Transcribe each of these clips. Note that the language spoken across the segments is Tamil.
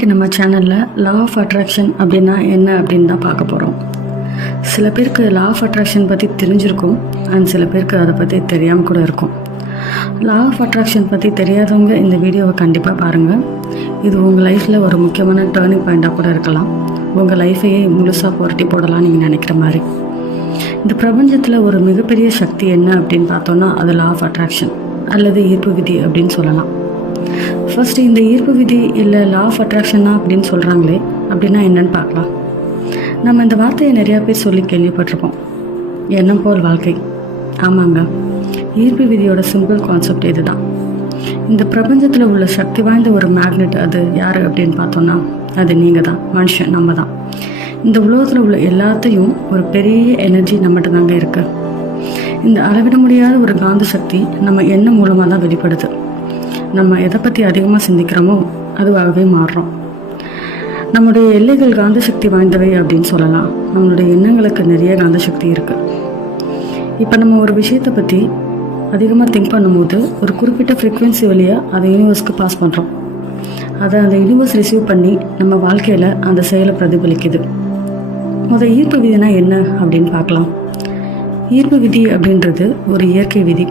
இன்றைக்கி நம்ம சேனலில் லா ஆஃப் அட்ராக்ஷன் அப்படின்னா என்ன அப்படின்னு தான் பார்க்க போகிறோம் சில பேருக்கு லா ஆஃப் அட்ராக்ஷன் பற்றி தெரிஞ்சிருக்கும் அண்ட் சில பேருக்கு அதை பற்றி தெரியாமல் கூட இருக்கும். லா ஆஃப் அட்ராக்ஷன் பற்றி தெரியாதவங்க இந்த வீடியோவை கண்டிப்பாக பாருங்கள் இது உங்கள் லைஃப்பில் ஒரு முக்கியமான டேர்னிங் பாயிண்ட்டாக கூட இருக்கலாம். உங்கள் லைஃபையே முழுசாக புரட்டி போடலாம் நீங்கள் நினைக்கிற மாதிரி. இந்த பிரபஞ்சத்தில் ஒரு மிகப்பெரிய சக்தி என்ன அப்படின்னு பார்த்தோன்னா அது லா ஆஃப் அட்ராக்ஷன் அல்லது ஈர்ப்பு விதி அப்படின்னு சொல்லலாம். ஃபஸ்ட்டு இந்த ஈர்ப்பு விதி இல்லை லா ஆஃப் அட்ராக்ஷனா அப்படின்னு சொல்கிறாங்களே அப்படின்னா என்னன்னு பார்க்கலாம். நம்ம இந்த வார்த்தையை நிறையா பேர் சொல்லி கேள்விப்பட்டிருப்போம். எண்ணம் போல் வாழ்க்கை. ஆமாங்க. ஈர்ப்பு விதியோட சிம்பிள் கான்செப்ட் இதுதான். இந்த பிரபஞ்சத்தில் உள்ள சக்தி வாய்ந்த ஒரு மேக்னெட் அது யார் அப்படின்னு பார்த்தோன்னா அது நீங்கள் தான் மனுஷன் நம்ம தான் இந்த உலகத்தில் உள்ள எல்லாத்தையும் ஒரு பெரிய எனர்ஜி நம்மகிட்ட தாங்க இருக்கு. இந்த அளவிட முடியாத ஒரு காந்த சக்தி நம்ம எண்ணம் மூலமாக தான் வெளிப்படுது. நம்ம எதை பற்றி அதிகமாக சிந்திக்கிறோமோ அதுவாகவே மாறுறோம். நம்முடைய எல்லைகள் காந்த சக்தி வாய்ந்தவை அப்படின்னு சொல்லலாம். நம்மளுடைய எண்ணங்களுக்கு நிறைய காந்த சக்தி இருக்குது இப்போ நம்ம ஒரு விஷயத்தை பற்றி அதிகமாக திங்க் பண்ணும்போது ஒரு குறிப்பிட்ட ஃப்ரீக்வன்சி வழியாக அதை யூனிவர்ஸ்க்கு பாஸ் பண்ணுறோம் அதை அந்த யூனிவர்ஸ் ரிசீவ் பண்ணி நம்ம வாழ்க்கையில் அந்த செயலை பிரதிபலிக்குது. முத ஈர்ப்பு விதினா என்ன அப்படின்னு பார்க்கலாம். ஈர்ப்பு விதி அப்படின்றது ஒரு இயற்கை விதி.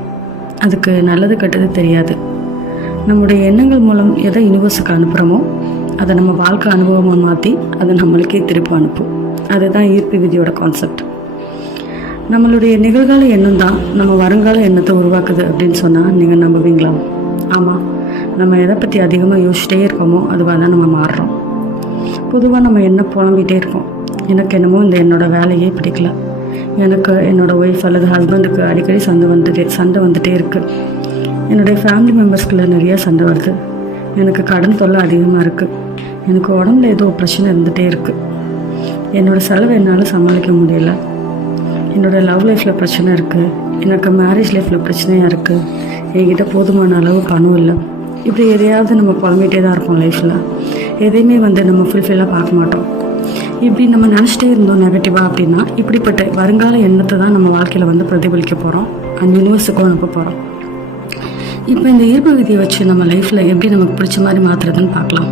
அதுக்கு நல்லது கெட்டது தெரியாது. நம்முடைய எண்ணங்கள் மூலம் எதை யூனிவர்ஸுக்கு அனுப்புகிறோமோ அதை நம்ம வாழ்க்கை அனுபவமாக மாற்றி அதை நம்மளுக்கே திருப்பி அனுப்பும் அதுதான் ஈர்ப்பு விதியோட கான்செப்ட் நம்மளுடைய நிகழ்கால எண்ணம் தான் நம்ம வருங்கால எண்ணத்தை உருவாக்குது அப்படின்னு சொன்னால் நீங்கள் நம்புவீங்களா? ஆமாம் நம்ம எதை பற்றி அதிகமாக யோசிச்சிட்டே இருக்கோமோ அதுவாக தான் நம்ம மாறுறோம். பொதுவாக நம்ம என்ன புலம்பிகிட்டே இருக்கோம்? எனக்கு என்னமோ இந்த என்னோடய வேலையே பிடிக்கல. எனக்கு என்னோடய ஒய்ஃப் அல்லது ஹஸ்பண்டுக்கு அடிக்கடி சண்டை வந்துட்டே சண்டை வந்துகிட்டே இருக்குது என்னுடைய ஃபேமிலி மெம்பர்ஸ்குள்ளே நிறைய சண்டை வருது. எனக்கு கடன் தொல்லை அதிகமாக இருக்குது எனக்கு உடம்புல ஏதோ பிரச்சனை இருந்துகிட்டே இருக்குது என்னோடய செலவை என்னால் சமாளிக்க முடியல. என்னோடய லவ் லைஃப்பில் பிரச்சனை இருக்குது எனக்கு மேரேஜ் லைஃப்பில் பிரச்சனையாக இருக்குது என்கிட்ட போதுமான அளவு பணம் இல்லை. இப்படி எதையாவது நம்ம குழம்பிகிட்டே தான் இருப்போம் லைஃப்பில் எதையுமே வந்து நம்ம ஃபுல்ஃபில்லாக பார்க்க மாட்டோம். இப்படி நம்ம நினச்சிட்டே இருந்தோம் நெகட்டிவாக அப்படின்னா இப்படிப்பட்ட வருங்கால எண்ணத்தை தான் நம்ம வாழ்க்கையில் வந்து பிரதிபலிக்க போகிறோம் அந்த யூனிவர்ஸுக்கும் அனுப்ப போகிறோம் இப்போ இந்த ஈர்ப்பு விதியை வச்சு நம்ம லைஃப்பில் எப்படி நமக்கு பிடிச்ச மாதிரி மாற்றுறதுன்னு பார்க்கலாம்.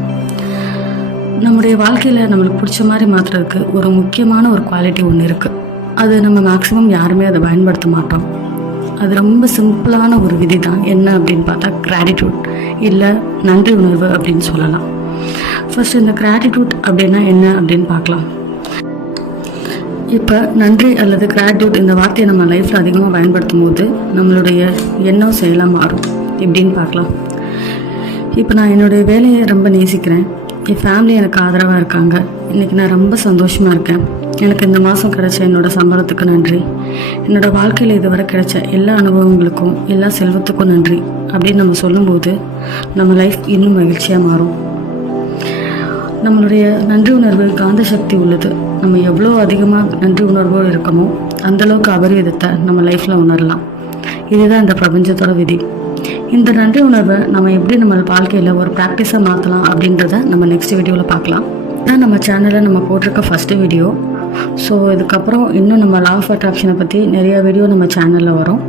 நம்முடைய வாழ்க்கையில் நம்மளுக்கு பிடிச்ச மாதிரி மாற்றுறதுக்கு ஒரு முக்கியமான ஒரு குவாலிட்டி ஒன்று இருக்குது அது நம்ம மேக்ஸிமம் யாருமே அதை பயன்படுத்த மாட்டோம். அது ரொம்ப சிம்பிளான ஒரு விதி தான் என்ன அப்படின்னு பார்த்தா கிராட்டிடியூட் இல்லை நன்றி உணர்வு அப்படின்னு சொல்லலாம். ஃபர்ஸ்ட் இந்த கிராட்டிடியூட் அப்படின்னா என்ன அப்படின்னு பார்க்கலாம். இப்போ நன்றி அல்லது கிராட்டிடியூட் இந்த வார்த்தையை நம்ம லைஃப்பில் அதிகமாக பயன்படுத்தும் போது நம்மளுடைய எண்ணம் செயலாக மாறும். எப்படின்னு பார்க்கலாம். இப்போ நான் என்னுடைய வேலையை ரொம்ப நேசிக்கிறேன். என் ஃபேமிலி எனக்கு ஆதரவாக இருக்காங்க. இன்றைக்கி நான் ரொம்ப சந்தோஷமாக இருக்கேன். எனக்கு இந்த மாதம் கிடைச்ச என்னோடய சம்பளத்துக்கு நன்றி. என்னோடய வாழ்க்கையில் இதுவரை கிடைச்ச எல்லா அனுபவங்களுக்கும் எல்லா செல்வத்துக்கும் நன்றி. அப்படின்னு நம்ம சொல்லும்போது நம்ம லைஃப் இன்னும் மகிழ்ச்சியாக மாறும். நம்மளுடைய நன்றி உணர்வு காந்த சக்தி உள்ளது. நம்ம எவ்வளோ அதிகமாக நன்றி உணர்வோடு இருக்கமோ அந்தளவுக்கு அபரிவிதத்தை நம்ம லைஃப்பில் உணரலாம். இதுதான் இந்த பிரபஞ்சத்தோட விதி. இந்த நன்றி உணர்வை நம்ம எப்படி நம்ம வாழ்க்கையில் ஒரு ப்ராக்டிஸாக மாற்றலாம் அப்படின்றத நம்ம நெக்ஸ்ட் வீடியோவில் பார்க்கலாம். தான் நம்ம சேனலில் நம்ம போட்டிருக்க ஃபஸ்ட்டு வீடியோ ஸோ இதுக்கப்புறம் இன்னும் நம்ம லா ஆஃப் அட்ராக்ஷனை பற்றி நிறைய வீடியோ நம்ம சேனலில் வரும்.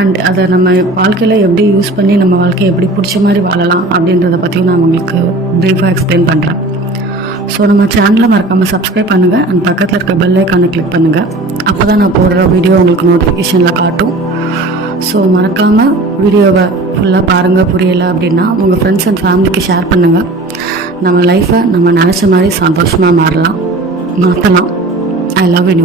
அண்ட் அதை நம்ம வாழ்க்கையில் எப்படி யூஸ் பண்ணி நம்ம வாழ்க்கையை எப்படி பிடிச்ச மாதிரி வாழலாம் அப்படின்றத பற்றியும் நான் உங்களுக்கு ப்ரீஃபாக எக்ஸ்பிளைன் பண்ணுறேன் ஸோ நம்ம சேனலை மறக்காமல் சப்ஸ்கிரைப் பண்ணுங்கள் அண்ட் பக்கத்தில் இருக்க பெல் ஐக்கானை கிளிக் பண்ணுங்கள் அப்போ தான் நான் போடுற வீடியோ உங்களுக்கு நோட்டிஃபிகேஷனில் காட்டும். ஸோ மறக்காமல் வீடியோவை ஃபுல்லாக பாருங்கள் புரியலை அப்படின்னா உங்கள் ஃப்ரெண்ட்ஸ் அண்ட் ஃபேமிலிக்கு ஷேர் பண்ணுங்கள் நம்ம லைஃப்பை நம்ம நினச்ச மாதிரி சந்தோஷமாக மாறலாம். மாற்றலாம் ஐ லவ் யூனிவர்ஸ்